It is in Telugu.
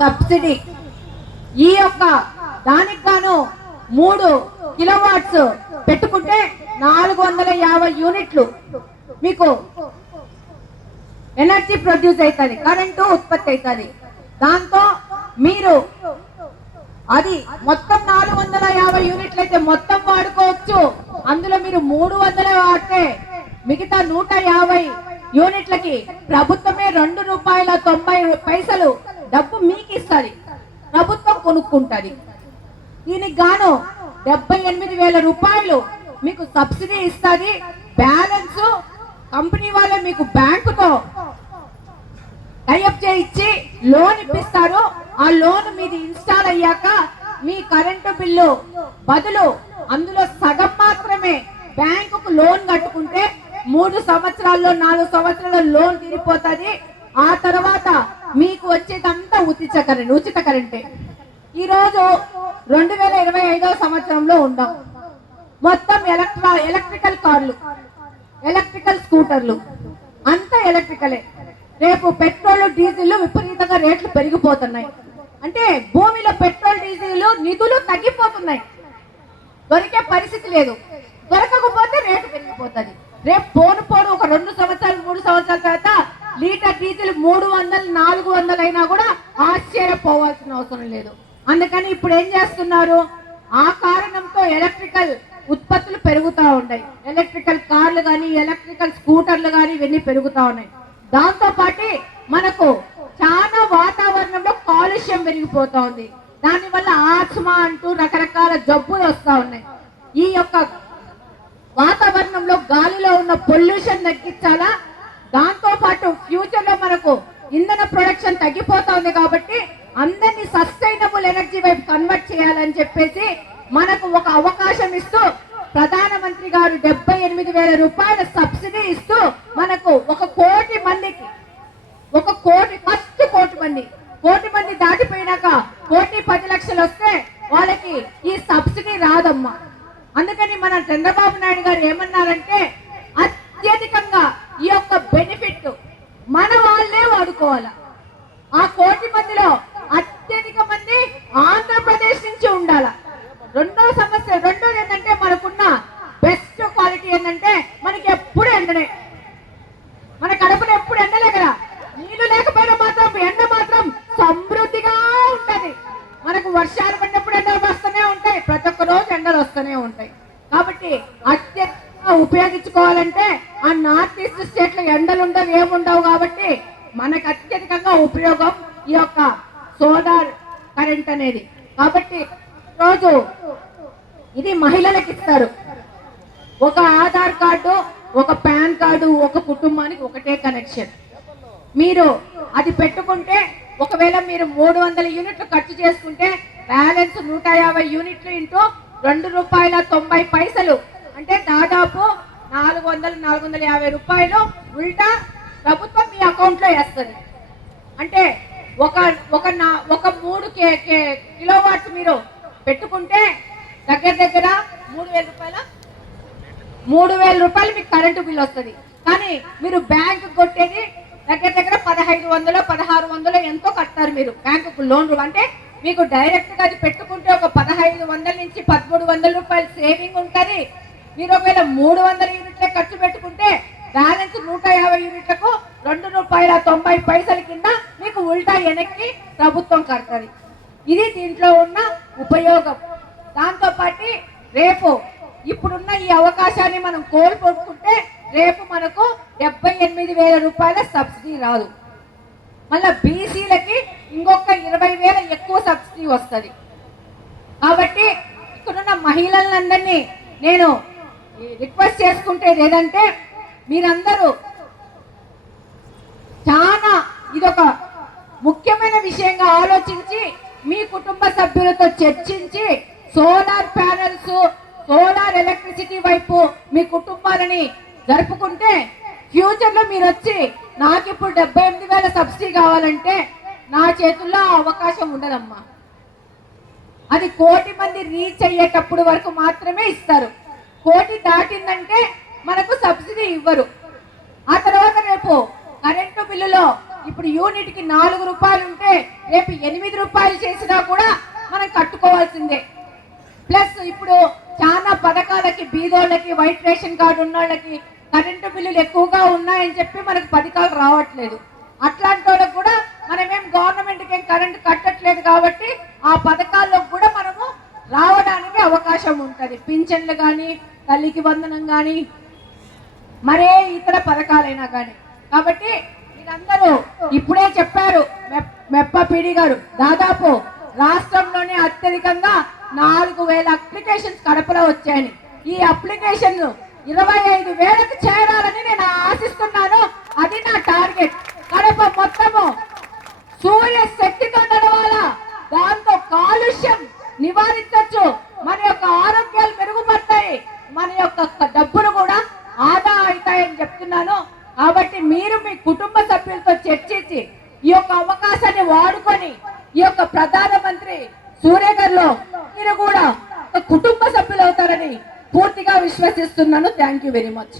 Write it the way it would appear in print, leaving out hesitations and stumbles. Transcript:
సబ్సిడీ. ఈ యొక్క దానికి గాను 3 కిలోవాట్స్ పెట్టుకుంటే 450 యూనిట్లు మీకు ఎనర్జీ ప్రొడ్యూస్ అవుతుంది, కరెంటు ఉత్పత్తి అవుతుంది. దాంతో మీరు అది మొత్తం 450 యూనిట్లు అయితే మొత్తం వాడుకోవచ్చు. అందులో మీరు 300 వాడితే మిగతా 150 యూనిట్లకి ప్రభుత్వమే ₹2.90 డబ్బు మీకు ఇస్తుంది, ప్రభుత్వం కొనుక్కుంటుంది. దీనికి గాను 78,000 రూపాయలు మీకు సబ్సిడీ ఇస్తుంది. బ్యాలెన్స్ కంపెనీ వాళ్ళే మీకు బ్యాంకుతో టైఅప్ చేయించి లోన్ ఇప్పిస్తారు. ఆ లోన్ మీది ఇన్స్టాల్ అయ్యాక మీ కరెంటు బిల్లు బదులు అందులో సగం మాత్రమే బ్యాంకుకు లోన్ కట్టుకుంటే 3 సంవత్సరాల్లో 4 సంవత్సరాల లోన్ తీరిపోతుంది. ఆ తర్వాత మీకు వచ్చేదంతా ఉచిత కరెంటే. ఈ రోజు 2025 సంవత్సరంలో ఉందాం. మొత్తం ఎలక్ట్రికల్ కార్లు, ఎలక్ట్రికల్ స్కూటర్లు అంతా ఎలక్ట్రికలే. రేపు పెట్రోల్ డీజిల్ విపరీతంగా రేట్లు పెరిగిపోతున్నాయి. అంటే భూమిలో పెట్రోల్ డీజిల్ నిధులు తగ్గిపోతున్నాయి, దొరికే పరిస్థితి లేదు. దొరకకపోతే రేటు పెరిగిపోతుంది. రేపు పోను ఒక 2 సంవత్సరాలు 3 సంవత్సరాల తర్వాత లీటర్ డీజిల్ 300 400 అయినా కూడా ఆశ్చర్యపోవాల్సిన అవసరం లేదు. అందుకని ఇప్పుడు ఏం చేస్తున్నారు, ఆ కారణంతో ఎలక్ట్రికల్ ఉత్పత్తులు పెరుగుతూ ఉన్నాయి. ఎలక్ట్రికల్ కార్లు కానీ ఎలక్ట్రికల్ స్కూటర్లు కానీ ఇవన్నీ పెరుగుతూ ఉన్నాయి. దాంతో పాటు మనకు చాలా వాతావరణంలో కాలుష్యం పెరిగిపోతా ఉంది. దానివల్ల ఆస్మా అంటూ రకరకాల జబ్బులు వస్తూ ఉన్నాయి. ఈ యొక్క వాతావరణంలో గాలిలో ఉన్న పొల్యూషన్ తగ్గించాలా, దాంతో పాటు ఫ్యూచర్ లో మనకు ఇంధన ప్రొడక్షన్ తగ్గిపోతా ఉంది. కాబట్టి అందరినీ సస్టైనబుల్ ఎనర్జీ వైపు కన్వర్ట్ చేయాలని చెప్పేసి మనకు ఒక అవకాశం ఇస్తూ ప్రధానమంత్రి గారు 78,000 రూపాయల సబ్సిడీ ఇస్తూ మనకు 1 కోటి మందికి ఫస్ట్ కోటి మంది దాటిపోయినాక 1,10,00,000 వస్తే వాళ్ళకి ఈ సబ్సిడీ రాదమ్మా. అందుకని మన చంద్రబాబు నాయుడు గారు ఏమన్నారంటే అత్యధికంగా ఈ యొక్క బెనిఫిట్ మన వాళ్ళే వాడుకోవాలా. ఆ 1 కోటి మందిలో అత్యధిక మంది ఆంధ్రప్రదేశ్ నుంచి ఉండాలా. రెండోది ఏంటంటే మనకున్న బెస్ట్ క్వాలిటీ ఏంటంటే మనకి ఎప్పుడు ఎండనే, మన కడుపులో ఎప్పుడు ఎండలే కదా. నీళ్లు లేకపోయినా మాత్రం ఎండ మాత్రం సమృద్ధిగా ఉంటది. మనకు వర్షాలు పడినప్పుడు ఎండలు వస్తూనే ఉంటాయి, ప్రతి ఒక్క రోజు ఎండలు వస్తూనే ఉంటాయి. కాబట్టి అత్యధికంగా ఉపయోగించుకోవాలంటే ఆ నార్త్ ఈస్ట్ స్టేట్ లో ఎండలు ఉండవు, ఏముండవు. కాబట్టి మనకు అత్యధికంగా ఉపయోగం ఈ యొక్క సోలార్ కరెంట్ అనేది. కాబట్టి రోజు ఇది మహిళలకు ఇస్తారు. ఒక ఆధార్ కార్డు, ఒక పాన్ కార్డు, ఒక కుటుంబానికి ఒకటే కనెక్షన్. మీరు అది పెట్టుకుంటే ఒకవేళ మీరు 300 యూనిట్లు ఖర్చు చేసుకుంటే బ్యాలెన్స్ 150 యూనిట్లు ఇంటూ ₹2.90 అంటే దాదాపు 450 రూపాయలు ఉల్టా ప్రభుత్వం మీ అకౌంట్ లో వేస్తుంది. అంటే ఒక 3 కిలోవాట్స్ మీరు పెట్టుకుంటే దగ్గర 3,000 రూపాయలు మీకు కరెంటు బిల్ వస్తుంది. కానీ మీరు బ్యాంకు కొట్టేది దగ్గర 1,500 1,600 ఎంతో కట్టారు మీరు బ్యాంకు లోన్. అంటే మీకు డైరెక్ట్ గా అది పెట్టుకుంటే ఒక 1,500 నుంచి 1,300 రూపాయలు సేవింగ్ ఉంటుంది. మీరు ఒకవేళ 300 యూనిట్లే ఖర్చు పెట్టుకుంటే బ్యాలెన్స్ 150 యూనిట్లకు ₹2.90 కింద మీకు ఉల్టా వెనక్కి ప్రభుత్వం కడుతుంది. ఇది దీంట్లో ఉన్న ఉపయోగం. దాంతో పాటు రేపు ఇప్పుడున్న ఈ అవకాశాన్ని మనం కోల్పోకుంటే రేపు మనకు 78,000 రూపాయల సబ్సిడీ రాదు. మళ్ళా బీసీలకి ఇంకొక 20,000 ఎక్కువ సబ్సిడీ వస్తుంది. కాబట్టి ఇక్కడున్న మహిళలందరినీ నేను రిక్వెస్ట్ చేసుకుంటేది ఏదంటే మీరందరూ చాలా ఇదొక ముఖ్యమైన విషయంగా ఆలోచించి మీ కుటుంబ సభ్యులతో చర్చించి సోలార్ ప్యానెల్స్, సోలార్ ఎలక్ట్రిసిటీ వైపు మీ కుటుంబాలని జరుపుకుంటే ఫ్యూచర్ లో మీరు వచ్చి నాకు ఇప్పుడు 78,000 సబ్సిడీ కావాలంటే నా చేతుల్లో అవకాశం ఉండదమ్మా. అది 1 కోటి మంది రీచ్ అయ్యేటప్పుడు వరకు మాత్రమే ఇస్తారు. 1 కోటి దాటిందంటే మనకు సబ్సిడీ ఇవ్వరు. ఆ తర్వాత రేపు కరెంటు బిల్లులో ఇప్పుడు యూనిట్ కి 4 రూపాయలు ఉంటే రేపు 8 రూపాయలు చేసినా కూడా మనం కట్టుకోవాల్సిందే. ప్లస్ ఇప్పుడు చాలా పథకాలకి బీదోళ్ళకి వైట్ రేషన్ కార్డు ఉన్న వాళ్ళకి కరెంటు బిల్లులు ఎక్కువగా ఉన్నాయని చెప్పి మనకు పథకాలు రావట్లేదు. అట్లాంటి వాళ్ళకి కూడా మనమేం గవర్నమెంట్కి ఏం కరెంటు కట్టట్లేదు కాబట్టి ఆ పథకాల్లో కూడా మనము రావడానికి అవకాశం ఉంటుంది. పింఛన్లు కానీ, తల్లికి వందనం కానీ, మరే ఇతర పథకాలైనా కానీ. కాబట్టి మీరందరూ ఇప్పుడే చెప్పారు మెప్ప పీడి గారు, దాదాపు రాష్ట్రంలోనే అత్యధికంగా 4000 అప్లికేషన్స్ కడపలో వచ్చాయని. ఈ అప్లికేషన్ 25,000కు చేరాలని నేను ఆశిస్తున్నాను. అది నా టార్గెట్. కడప మొత్తము సూర్య శక్తితో నడవాలా, దాంతో కాలుష్యం నివారించవచ్చు, మన యొక్క ఆరోగ్యాలు మెరుగుపడతాయి, మన యొక్క డబ్బులు కూడా ఆదా అవుతాయని చెప్తున్నాను. కాబట్టి మీరు మీ కుటుంబ సభ్యులతో చర్చించి ఈ యొక్క అవకాశాన్ని వాడుకొని ఈ యొక్క ప్రధానమంత్రి సూర్యగర్లో మీరు కూడా కుటుంబ సభ్యులు అవుతారని పూర్తిగా విశ్వసిస్తున్నాను. Thank you very much.